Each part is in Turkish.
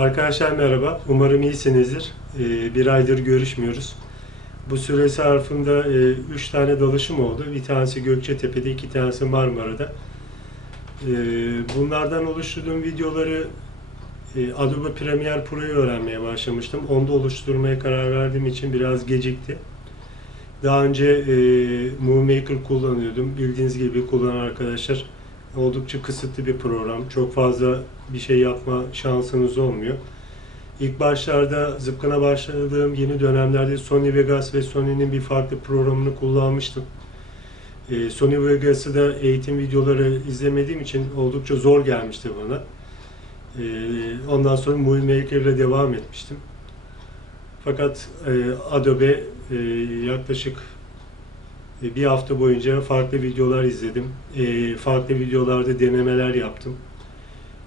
Arkadaşlar merhaba. Umarım iyisinizdir. Ee, bir aydır görüşmüyoruz. Bu süre zarfında 3 tane dalışım oldu. Bir tanesi Gökçetepe'de, iki tanesi Marmara'da. Ee, bunlardan oluşturduğum videoları e, Adobe Premiere Pro'yu öğrenmeye başlamıştım. Onda oluşturmaya karar verdiğim için biraz gecikti. Daha önce e, Movie Maker kullanıyordum. Bildiğiniz gibi kullanan arkadaşlar oldukça kısıtlı bir program. Çok fazla bir şey yapma şansınız olmuyor. İlk başlarda zıpkına başladığım yeni dönemlerde Sony Vegas ve Sony'nin bir farklı programını kullanmıştım. Ee, Sony Vegas'ı da eğitim videoları izlemediğim için oldukça zor gelmişti bana. Ee, ondan sonra Movie Maker ile devam etmiştim. Fakat e, Adobe e, yaklaşık bir hafta boyunca farklı videolar izledim. E, farklı videolarda denemeler yaptım.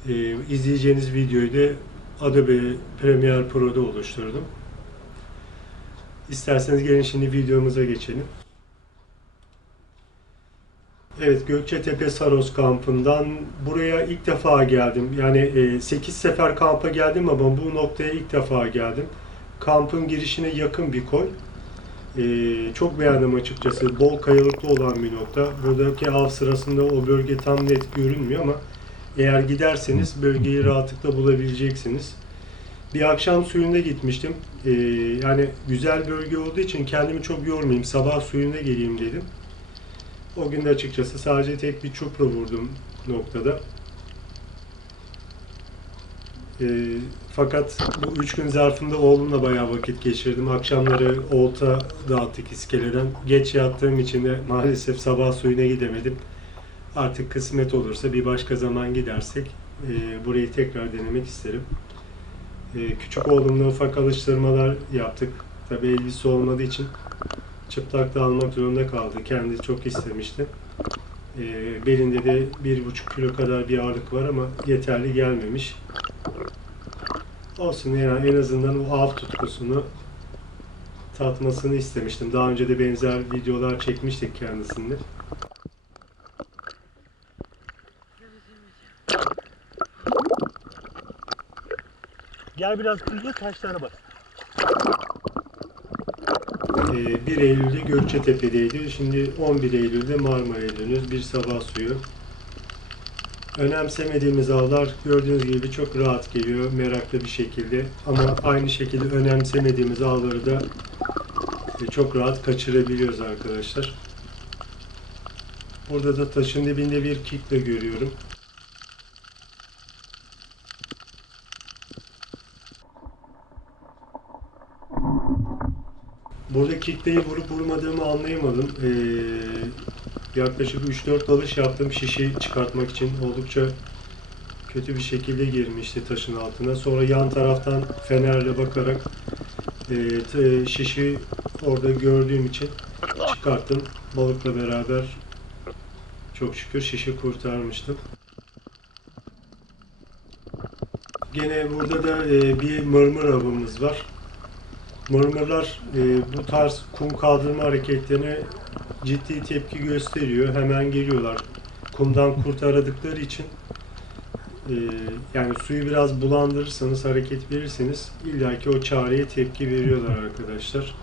E, izleyeceğiniz videoyu da Adobe Premiere Pro'da oluşturdum. İsterseniz gelin şimdi videomuza geçelim. Evet Gökçetepe Saros kampından buraya ilk defa geldim. Yani 8 sefer kampa geldim ama bu noktaya ilk defa geldim. Kampın girişine yakın bir koy. Ee, çok beğendim açıkçası. Bol kayalıklı olan bir nokta. Buradaki av sırasında o bölge tam net görünmüyor ama eğer giderseniz bölgeyi rahatlıkla bulabileceksiniz. Bir akşam suyunda gitmiştim. Ee, yani güzel bölge olduğu için kendimi çok yormayayım. Sabah suyunda geleyim dedim. O gün de açıkçası sadece tek bir çupra vurdum noktada. E, fakat bu üç gün zarfında oğlumla bayağı vakit geçirdim. Akşamları olta dağıttık iskeleden. Geç yattığım için de maalesef sabah suyuna gidemedim. Artık kısmet olursa bir başka zaman gidersek e, burayı tekrar denemek isterim. E, küçük oğlumla ufak alıştırmalar yaptık. Tabii elbise olmadığı için çıplak da almak zorunda kaldı. Kendi çok istemişti. E, belinde de bir buçuk kilo kadar bir ağırlık var ama yeterli gelmemiş. Olsun yani en azından o av tutkusunu tatmasını istemiştim. Daha önce de benzer videolar çekmiştik kendisinde. Gel biraz kıyıya taşlara bak. Ee, 1 Eylül'de Gökçetepe'deydi. Şimdi 11 Eylül'de Marmara'ya dönüyoruz. Bir sabah suyu. Önemsemediğimiz avlar gördüğünüz gibi çok rahat geliyor, meraklı bir şekilde. Ama aynı şekilde önemsemediğimiz avları da e, çok rahat kaçırabiliyoruz arkadaşlar. Burada da taşın dibinde bir kitle görüyorum. Burada kitleyi vurup vurmadığımı anlayamadım. Ee, yaklaşık 3-4 dalış yaptım şişi çıkartmak için. Oldukça kötü bir şekilde girmişti taşın altına. Sonra yan taraftan fenerle bakarak e, t- şişi orada gördüğüm için çıkarttım. Balıkla beraber çok şükür şişi kurtarmıştım. Gene burada da e, bir mırmır avımız var. Mırmırlar e, bu tarz kum kaldırma hareketlerine ciddi tepki gösteriyor. Hemen geliyorlar. Kumdan kurt aradıkları için e, yani suyu biraz bulandırırsanız, hareket verirseniz illaki o çağrıya tepki veriyorlar arkadaşlar.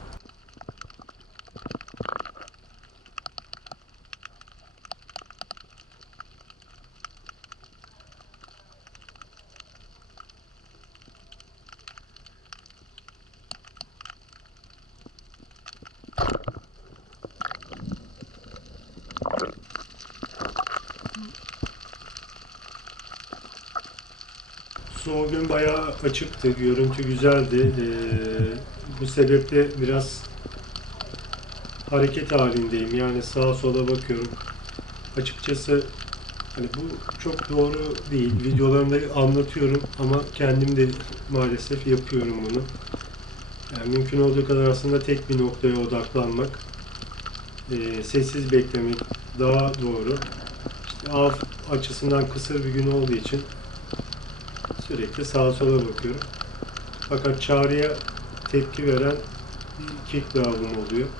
Su o gün bayağı açıktı, görüntü güzeldi. Ee, bu sebeple biraz hareket halindeyim. Yani sağa sola bakıyorum. Açıkçası hani bu çok doğru değil. Videolarımda anlatıyorum ama kendim de maalesef yapıyorum bunu. Yani mümkün olduğu kadar aslında tek bir noktaya odaklanmak, ee, sessiz beklemek daha doğru. İşte av açısından kısır bir gün olduğu için Sürekli sağa sola bakıyorum. Fakat çağrıya tepki veren bir kick avım oluyor.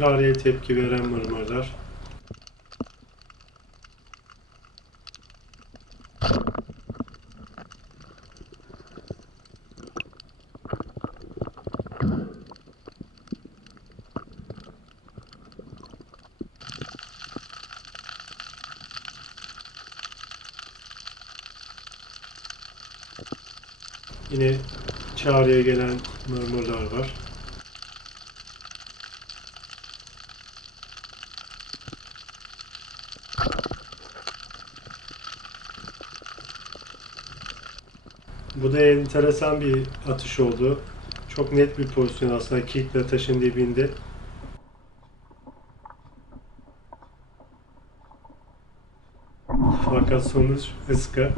Çağrı'ya tepki veren mırmırlar. Yine çağrıya gelen mırmırlar var. Bu da enteresan bir atış oldu. Çok net bir pozisyon aslında kickle taşın dibinde. Fakat sonuç ıska.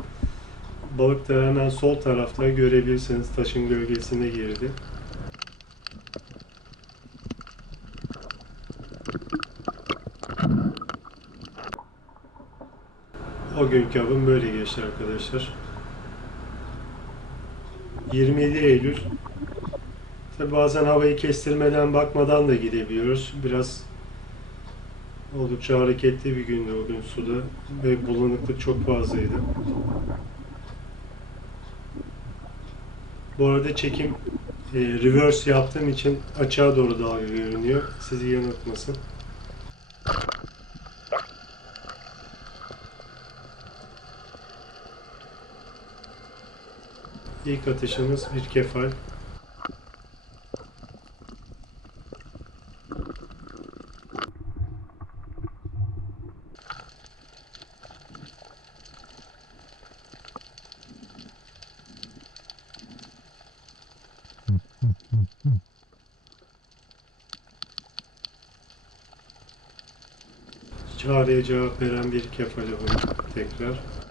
Balık da hemen sol tarafta görebilirsiniz taşın gölgesine girdi. O günkü avım böyle geçti arkadaşlar. 27 Eylül. Tabi bazen havayı kestirmeden bakmadan da gidebiliyoruz. Biraz oldukça hareketli bir gündü o gün suda ve bulanıklık çok fazlaydı. Bu arada çekim e, reverse yaptığım için açığa doğru dalga görünüyor. Sizi yanıltmasın. İlk atışımız bir kefal. Çağrı'ya cevap veren bir kefal avı tekrar.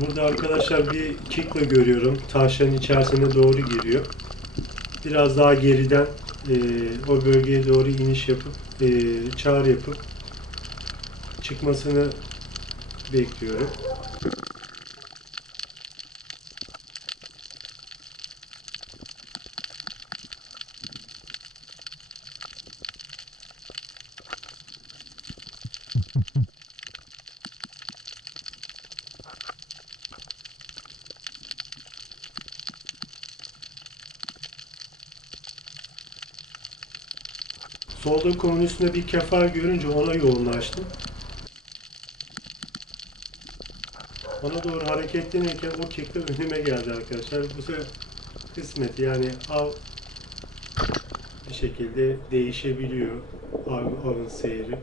Burada arkadaşlar bir kickle görüyorum. Taşların içerisine doğru giriyor. Biraz daha geriden e, o bölgeye doğru iniş yapıp e, çağrı yapıp çıkmasını bekliyorum. Solda üstünde bir kefal görünce ona yoğunlaştım. Ona doğru hareketlenirken o kekle önüme geldi arkadaşlar. Bu sefer kısmet yani av bir şekilde değişebiliyor av, avın seyri.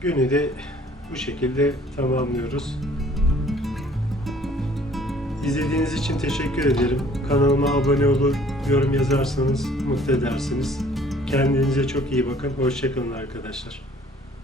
Günü de bu şekilde tamamlıyoruz. İzlediğiniz için teşekkür ederim. Kanalıma abone olur, yorum yazarsanız mutlu edersiniz. Kendinize çok iyi bakın. Hoşçakalın arkadaşlar.